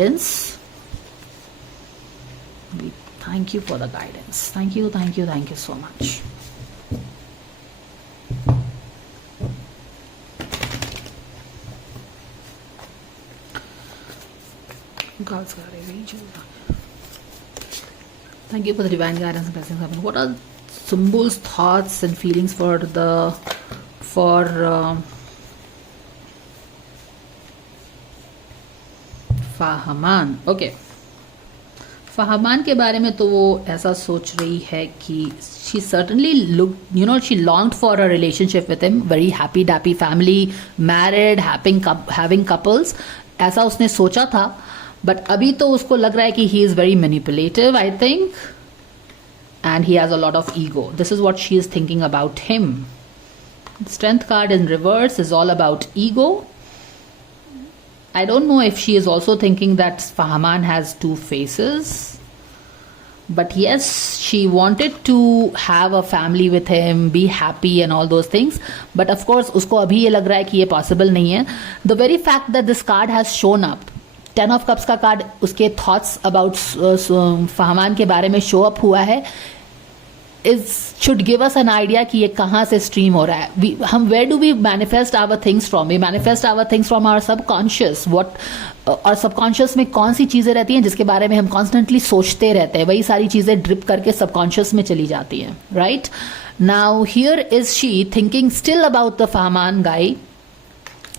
guidance. We thank you for the guidance. Thank you, thank you, thank you so much. God's guidance, angels. Thank you for the divine guidance and blessings. What are Sumbul's thoughts and feelings for Fahaman? Okay. Fahaman के बारे में तो वो ऐसा सोच रही है कि she certainly looked, she longed for a relationship with him, very happy dappy family, married, having couples, ऐसा उसने सोचा था. बट अभी तो उसको लग रहा है कि he is very manipulative, I think, and he has a lot of ego. This is what she is thinking about him. Strength card in reverse is all about ego. I don't know if she is also thinking that Fahaman has two faces. But yes, she wanted to have a family with him, be happy and all those things. But of course, उसको अभी ये लग रहा है कि ये possible नहीं है. The very fact that this card has shown up, 10 of Cups का कार्ड उसके थॉट्स अबाउट फहमान के बारे में शो अप हुआ है, should give us an idea कि ये कहाँ से स्ट्रीम हो रहा है. हम where do we manifest our things from? We manifest our things from our subconscious. और सबकॉन्शियस में कौन सी चीज़ें रहती हैं जिसके बारे में हम कॉन्स्टेंटली सोचते रहते हैं, वही सारी चीज़ें ड्रिप करके सबकॉन्शियस में चली जाती हैं. Right now here is she thinking still about the फहमान गाय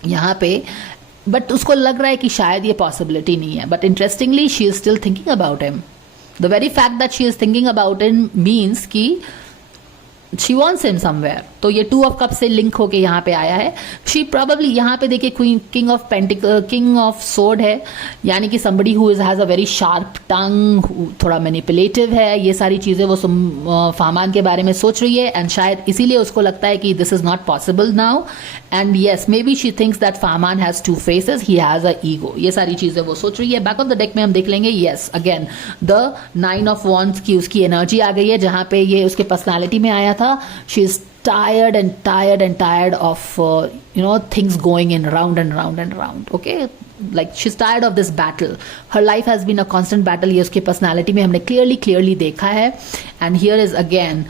यहाँ पे, बट उसको लग रहा है कि शायद ये पॉसिबिलिटी नहीं है. But interestingly she is still thinking about him. The very fact that she is thinking about him means कि शी वॉन्ट्स हिम समवेयर. तो ये 2 ऑफ कप से लिंक होके यहाँ पे आया है. शी प्रोबेबली यहाँ पे देखिए किंग ऑफ सोर्ड है, यानी कि somebody who has a very sharp tongue, थोड़ा मैनिपुलेटिव है. ये सारी चीज़ें वो फहमान के बारे में सोच रही है, एंड शायद इसीलिए उसको लगता है कि this is not possible now. And yes, maybe she thinks that Fahman has 2 faces, he has a ego. ये सारी चीज़ें वो सोच रही है. बैक ऑफ द डेक में हम देख लेंगे. Yes, again the 9 of wands की उसकी एनर्जी आ गई है, जहाँ पे ये उसके पर्सनैलिटी में आया था. She is tired of things going in round and round and round. Okay, like she's tired of this battle. Her life has been a constant battle. ये उसके personality में हमने clearly देखा है. And here is again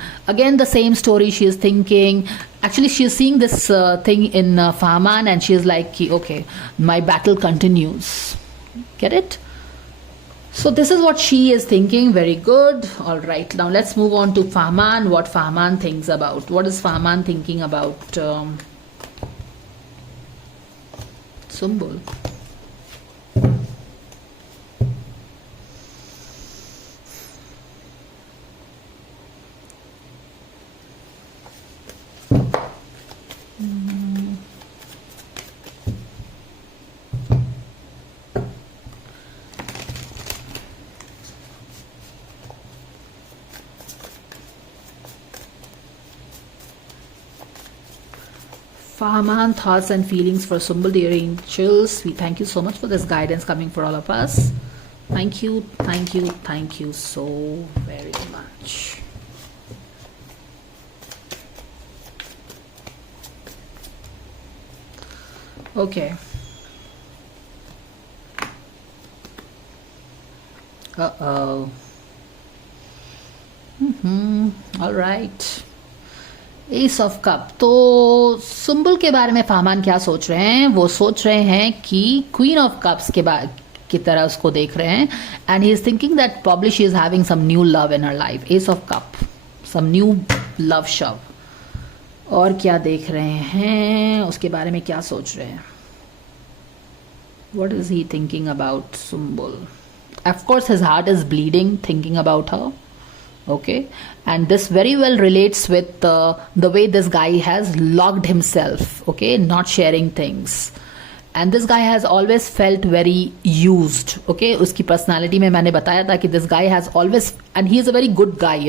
the same story. She is thinking, actually she is seeing this thing in Fahman, and she is like, okay, my battle continues. Get it? So this is what she is thinking. Very good. All right. Now let's move on to Fahman. What Fahman thinks about. What is Fahman thinking about Sumbul? Fahman, thoughts and feelings for Sumbul, dear angels. We thank you so much for this guidance coming for all of us. Thank you so very much. Okay. Uh-oh. All right. S of cup. तो सुम्बुल के बारे में फहमान क्या सोच रहे हैं? वो सोच रहे हैं कि क्वीन ऑफ कप्स की तरह उसको देख रहे हैं, and he is thinking that probably she is having some new love in her life. Ace of cups, some new love शव. और क्या देख रहे हैं, उसके बारे में क्या सोच रहे हैं? What is he thinking about Sumbul? Of course his heart is bleeding thinking about her. Okay, and this very well relates with the way this guy has locked himself, okay, not sharing things, and this guy has always felt very used. Okay, उसकी personality में मैंने बताया था कि this guy has always, and he is a very good guy,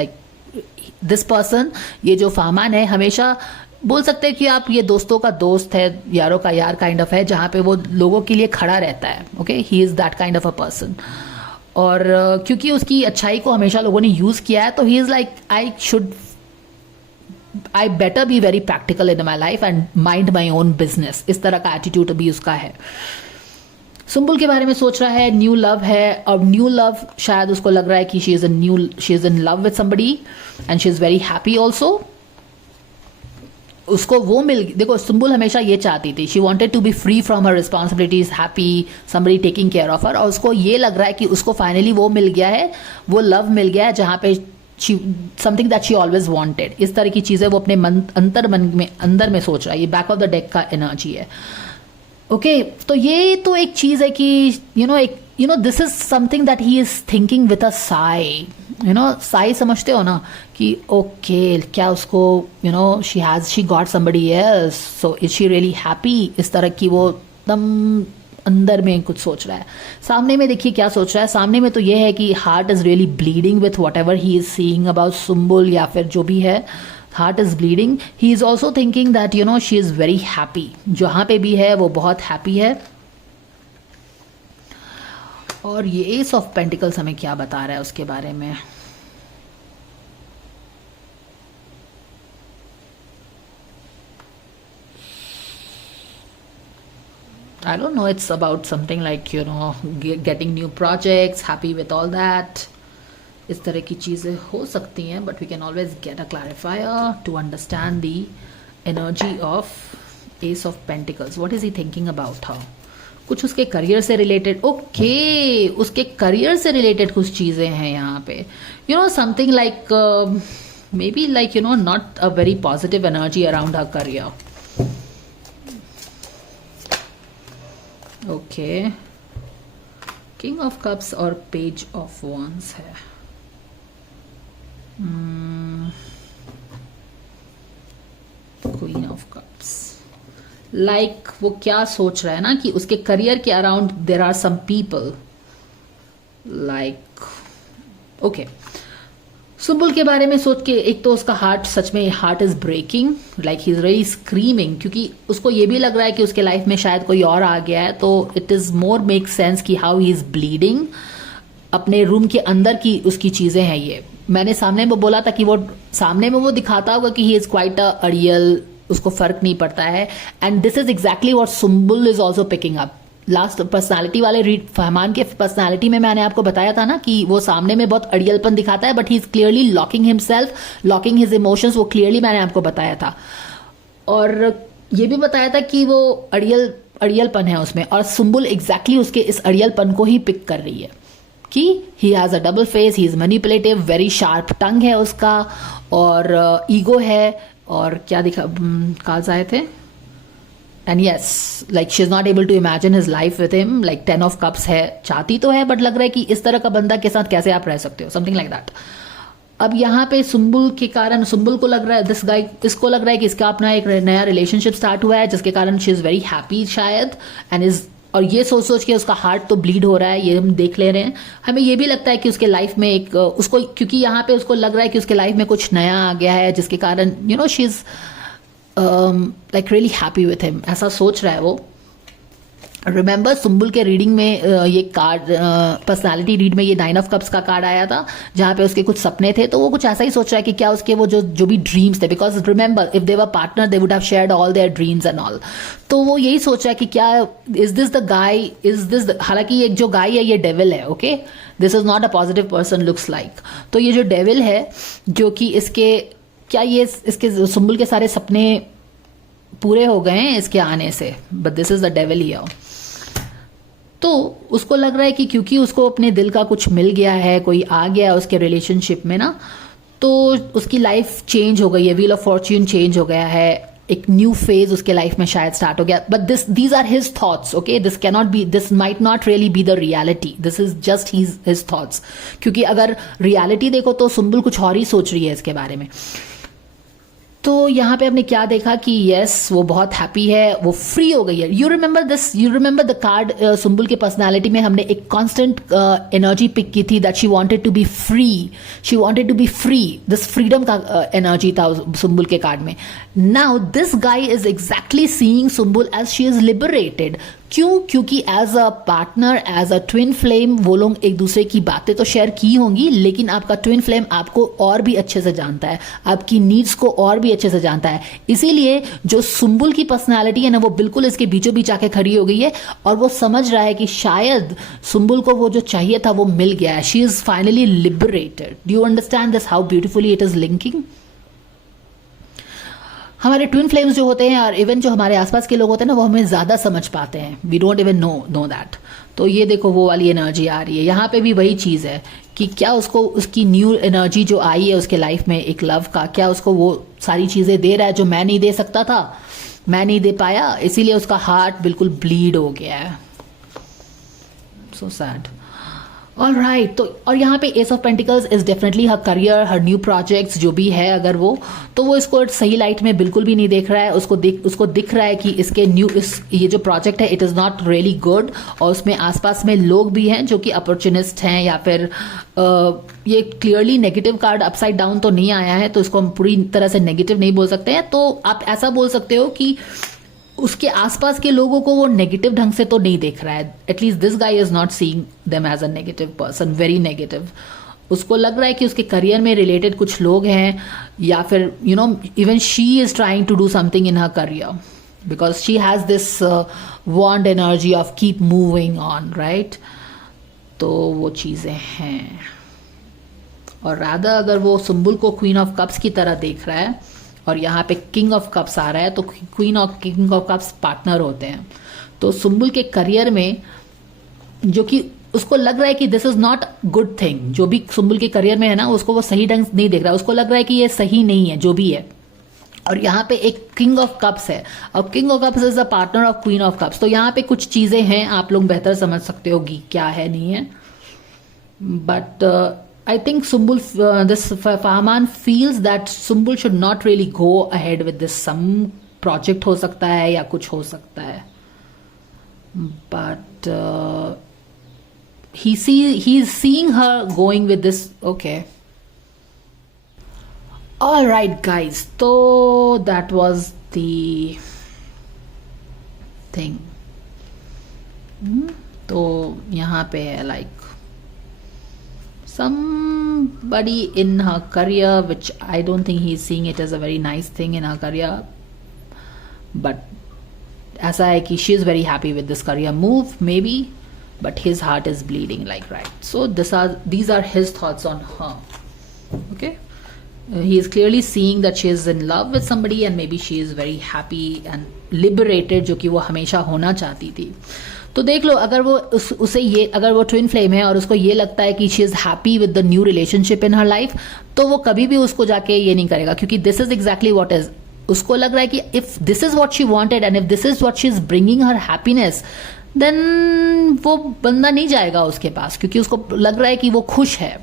like this person, ये जो फहमान है, हमेशा बोल सकते हैं कि आप ये दोस्तों का दोस्त है, यारों का यार काइंड ऑफ है, जहाँ पे वो लोगों के लिए खड़ा रहता है. Okay, he is that kind of a person. और क्योंकि उसकी अच्छाई को हमेशा लोगों ने यूज़ किया है, तो he is like I better be very practical in my life and mind my own business. इस तरह का एटीट्यूड भी उसका है. सुम्बुल के बारे में सोच रहा है, न्यू लव है, और न्यू लव शायद उसको लग रहा है कि she is in love with somebody and she is very happy also. उसको वो देखो सुम्बुल हमेशा ये चाहती थी, she wanted to be free from her responsibilities, happy, somebody taking care of her, और उसको ये लग रहा है कि उसको फाइनली वो मिल गया है, वो लव मिल गया है जहाँ पे something that she always wanted. इस तरह की चीजें वो अपने अंदर में सोच रहा है। ये बैक ऑफ द डेक का एनर्जी है। ओके तो ये तो एक चीज है कि this is something that he is thinking with a Sai. Sai समझते हो ना कि ओके क्या उसको she got somebody else, so is she really happy, इस तरह की वो एकदम अंदर में कुछ सोच रहा है। सामने में देखिए क्या सोच रहा है, सामने में तो ये है कि heart is really bleeding with what ever he is seeing about Sumbul, या फिर जो भी है, heart is bleeding. He is also thinking that she is very happy, जहां पे भी है वो बहुत हैप्पी है। और ये एस ऑफ पेंटिकल्स हमें क्या बता रहा है उसके बारे में? I don't know, it's about something like getting new projects, happy with all that. इस तरह की चीज़ें हो सकती हैं, but we can always get a clarifier to understand the energy of ace of pentacles. What is he thinking about her? कुछ उसके career से रिलेटेड, ओके उसके करियर से रिलेटेड कुछ चीज़ें हैं यहाँ पे। Something like maybe like not a very positive energy around her career. Okay king of cups और पेज ऑफ वॉन्स है। क्वीन ऑफ कप्स, लाइक वो क्या सोच रहा है ना कि उसके करियर के around there are some people like okay. Sumbul के बारे में सोच के एक तो उसका heart is breaking, like he is really screaming, क्योंकि उसको ये भी लग रहा है कि उसके लाइफ में शायद कोई और आ गया है। तो it is more make sense कि हाउ ही इज ब्लीडिंग, अपने रूम के अंदर की उसकी चीजें हैं। ये मैंने सामने में बोला था कि वो सामने में वो दिखाता होगा कि ही इज क्वाइट अ अड़ियल, उसको फर्क नहीं पड़ता है। And this is exactly what Sumbul is also picking up. Last personality वाले रीड फहमान के पर्सनालिटी में मैंने आपको बताया था ना कि वो सामने में बहुत अड़ियलपन दिखाता है, but he is clearly locking himself, locking his emotions, वो क्लियरली मैंने आपको बताया था। और ये भी बताया था कि वो अड़ियलपन है उसमें, और सुम्बुल एग्जैक्टली उसके इस अड़ियलपन को ही पिक कर रही है कि he has a double face, he is manipulative, very sharp tongue है उसका, और ईगो है, और क्या दिखा कार्ड्स आए थे, and yes like she is not able to imagine his life with him, like 10 of cups है, चाहती तो है बट लग रहा है कि इस तरह का बंदा के साथ कैसे आप रह सकते हो, समथिंग लाइक दैट। अब यहाँ पे सुम्बुल के कारण, सुम्बुल को लग रहा है इसको लग रहा है कि इसका अपना एक नया रिलेशनशिप स्टार्ट हुआ है, जिसके कारण शी इज वेरी हैप्पी शायद, एंड इज, और ये सोच के उसका हार्ट तो ब्लीड हो रहा है, ये हम देख ले रहे हैं। हमें ये भी लगता है कि उसके लाइफ में एक उसको, क्योंकि यहाँ पे उसको लग रहा है कि उसके लाइफ में कुछ नया आ गया है, जिसके कारण she is like really happy with him, ऐसा सोच रहा है वो। रिमेंबर सुम्बुल के रीडिंग में ये कार्ड, पर्सनालिटी रीड में ये 9 ऑफ कप्स का कार्ड आया था, जहां पे उसके कुछ सपने थे, तो वो कुछ ऐसा ही सोच रहा है कि क्या उसके वो जो भी ड्रीम्स थे, because remember if they were partner they would have shared all their dreams and all. तो वो यही सोच रहा है कि क्या इज दिस द गाय, हालांकि एक जो गाय है ये डेविल है, okay, this is not a positive person looks like. तो ये जो डेविल है, जो कि इसके सुम्बुल के सारे सपने पूरे हो गए हैं इसके आने से, but this is the devil here. तो उसको लग रहा है कि क्योंकि उसको अपने दिल का कुछ मिल गया है, कोई आ गया है उसके रिलेशनशिप में ना, तो उसकी लाइफ चेंज हो गई है, व्हील ऑफ फॉर्च्यून चेंज हो गया है, एक न्यू फेज उसके लाइफ में शायद स्टार्ट हो गया। But these are his thoughts, okay, this might not really be the reality, this is just his thoughts. क्योंकि अगर रियलिटी देखो तो सुम्बुल कुछ और ही सोच रही है इसके बारे में। तो यहाँ पे हमने क्या देखा कि यस वो बहुत हैप्पी है, वो फ्री हो गई है। You remember the card Sumbul के पर्सनालिटी में हमने एक कांस्टेंट एनर्जी पिक की थी, that she wanted to be free, this freedom का एनर्जी था सुम्बुल के कार्ड में। Now this guy is exactly seeing Sumbul as she is liberated, क्यों? क्योंकि as a partner, as a twin flame, वो लोग एक दूसरे की बातें तो शेयर की होंगी, लेकिन आपका ट्विन फ्लेम आपको और भी अच्छे से जानता है, आपकी नीड्स को और भी अच्छे से जानता है। इसीलिए जो सुंबुल की पर्सनालिटी है ना, वो बिल्कुल इसके बीचों बीच आके खड़ी हो गई है और वो समझ रहा है कि शायद सुंबुल को वो जो चाहिए था वो मिल गया है। She is finally liberated. Do you understand this how beautifully it is linking? हमारे ट्विन फ्लेम्स जो होते हैं और इवन जो हमारे आसपास के लोग होते हैं ना, वो हमें ज़्यादा समझ पाते हैं। We don't even know that. तो ये देखो वो वाली एनर्जी आ रही है यहाँ पे भी। वही चीज़ है कि क्या उसको उसकी न्यू एनर्जी जो आई है उसके लाइफ में एक लव का, क्या उसको वो सारी चीज़ें दे रहा है जो मैं नहीं दे सकता था, मैं नहीं दे पाया, इसीलिए उसका हार्ट बिल्कुल ब्लीड हो गया है। So sad. All right. तो और यहाँ पे S of pentacles is definitely her career, her new projects जो भी है, अगर वो तो वो इसको सही लाइट में बिल्कुल भी नहीं देख रहा है। उसको दिख रहा है कि इसके ये जो प्रोजेक्ट है it is not really good, और उसमें आसपास में लोग भी हैं जो कि अपॉर्चुनिस्ट हैं, या फिर ये clearly negative card upside down तो नहीं आया है, तो इसको हम पूरी तरह से नेगेटिव नहीं बोल सकते हैं। तो आप ऐसा बोल सकते हो कि उसके आसपास के लोगों को वो नेगेटिव ढंग से तो नहीं देख रहा है। At least this guy is not seeing them as a negative person, very negative. उसको लग रहा है कि उसके करियर में रिलेटेड कुछ लोग हैं, या फिर you know even she is trying to do something in her career, because she has this wand energy of keep moving on, right? तो वो चीज़ें हैं। और राधा अगर वो सुंबुल को क्वीन ऑफ कप्स की तरह देख रहा है और यहाँ पे किंग ऑफ कप्स आ रहा है, तो क्वीन और किंग ऑफ कप्स पार्टनर होते हैं। तो सुंबुल के करियर में जो कि उसको लग रहा है कि this is not good thing, जो भी सुंबुल के करियर में है ना, उसको वो सही ढंग से नहीं देख रहा है। उसको लग रहा है कि ये सही नहीं है जो भी है। और यहाँ पे एक किंग ऑफ कप्स है, और king of cups is the partner of queen of cups. तो यहाँ पे कुछ चीजें हैं, आप लोग बेहतर समझ सकते होगी क्या है नहीं है। But I think this Fahman feels that Sumbul should not really go ahead with this. Some project हो सकता है या कुछ हो सकता है, but he's seeing her going with this. Okay. All right, guys. So that was the thing. तो यहाँ पे है like somebody in her career, which I don't think he's seeing it as a very nice thing in her career, but ऐसा है कि she is very happy with this career move maybe, but his heart is bleeding like, right? So these are his thoughts on her. Okay, he is clearly seeing that she is in love with somebody and maybe she is very happy and liberated, जो कि वो हमेशा होना चाहती थी। तो देख लो, अगर वो उसे ये, अगर वो ट्विन फ्लेम है और उसको ये लगता है कि she is happy with the new relationship in her life, तो वो कभी भी उसको जाके ये नहीं करेगा, क्योंकि this is exactly what is, उसको लग रहा है कि if this is what she wanted and if this is what she is bringing her happiness, then वो बंदा नहीं जाएगा उसके पास, क्योंकि उसको लग रहा है कि वो खुश है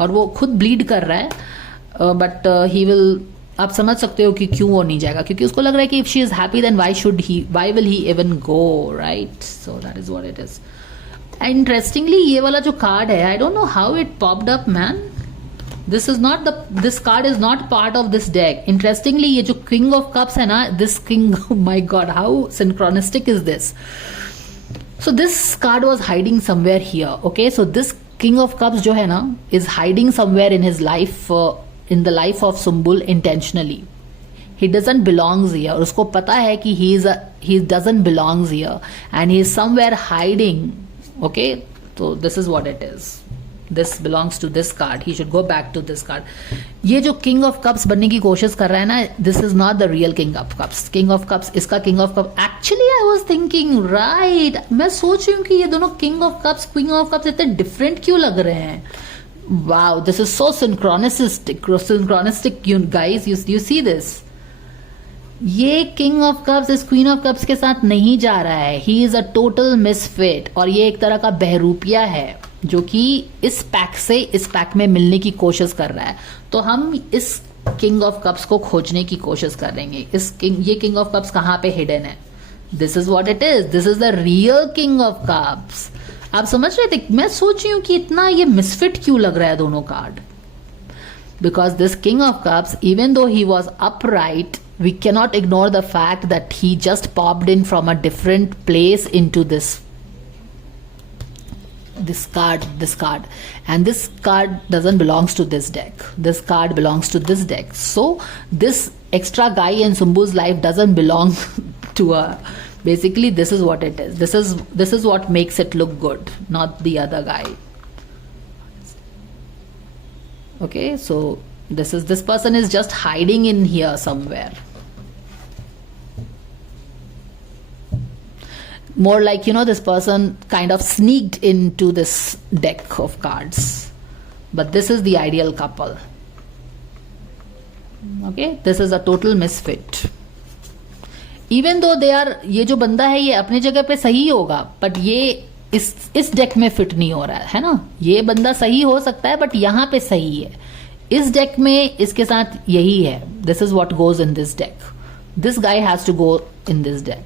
और वो खुद ब्लीड कर रहा है। बट ही विल, आप समझ सकते हो कि क्यों वो नहीं जाएगा, क्योंकि उसको लग रहा है कि if she is happy then why will he even go, right? So that is what it is. Interestingly ये वाला जो कार्ड है, I don't know how it popped up man, this card is not part of this deck. Interestingly ये जो king of cups है ना, this king, my god how synchronistic is this. So this card was hiding somewhere here. Okay, so this king of cups जो है ना is hiding somewhere in his life, in the life of Sumbul intentionally. He doesn't belongs here. और उसको पता है कि he doesn't belongs here and he is somewhere hiding. Okay, so this is what it is. This belongs to this card. He should go back to this card. ये जो King of Cups बनने की कोशिश कर रहा है ना, this is not the real King of Cups. King of Cups, इसका King of Cups. Actually, I was thinking, right? मैं सोच रही हूँ कि ये दोनों King of Cups, Queen of Cups इतने different क्यों लग रहे हैं? Wow, this is so synchronistic, you guys, you see this? ये King of Cups इस Queen of Cups के साथ नहीं जा रहा है। He is a total misfit, और ये एक तरह का बहरूपिया है जो कि इस पैक से इस पैक में मिलने की कोशिश कर रहा है। तो हम इस King of Cups को खोजने की कोशिश करेंगे। ये King of Cups कहाँ पे हिडन है? This is what it is. This is the real King of Cups. आप समझ रहे थे? मैं सोच रही हूँ कि इतना ये मिसफिट क्यों लग रहा है दोनों card, because this king of cups, even though he was upright, we cannot ignore the fact that he just popped in from a different place into this card, and this card doesn't belongs to this deck. This card belongs to this deck. So this extra guy in Sumbu's life doesn't belong to a, basically this is what it is. This is what makes it look good, not the other guy. Okay, so this person is just hiding in here somewhere. More like, this person kind of sneaked into this deck of cards. But this is the ideal couple. Okay, this is a total misfit. Even though they are, ये जो बंदा है ये अपने जगह पे सही होगा, but ये इस डेक में फिट नहीं हो रहा है ना. ये बंदा सही हो सकता है बट यहाँ पे सही है. इस डेक में इसके साथ यही है. This is what goes in this deck. This guy has to go in this deck.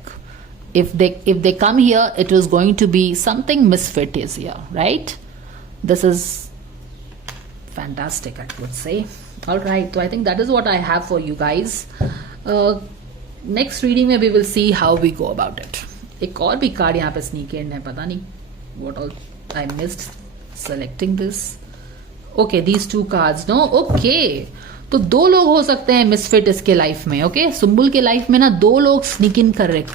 If they come here, it is going to be something misfit is here, right? This is fantastic, I would say. All right, so I think that is what I have for you guys. Next reading में we will see how we go about it. एक और भी card यहाँ पे sneak in है, पता नहीं what all I missed selecting this. Okay, these two cards, no? Okay. तो दो लोग हो सकते हैं मिसफिट इसके लाइफ में. ओके, सुम्बुल के लाइफ में ना दो लोग स्नीक इन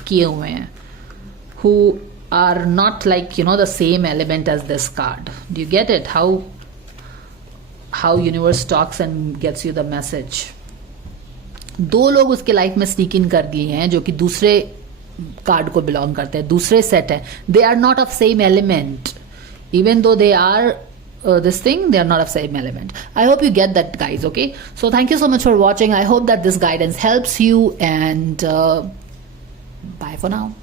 किए हुए हैं who are not like the same element as this card. Do you get it? How universe talks and gets you the message. दो लोग उसके लाइफ में स्नीक इन कर दिए हैं जो कि दूसरे कार्ड को बिलोंग करते हैं, दूसरे सेट है. They are not of same element. Even though they are this thing, they are not of same element. I hope you get that, guys. Okay, so thank you so much for watching. I hope that this guidance helps you, and bye for now.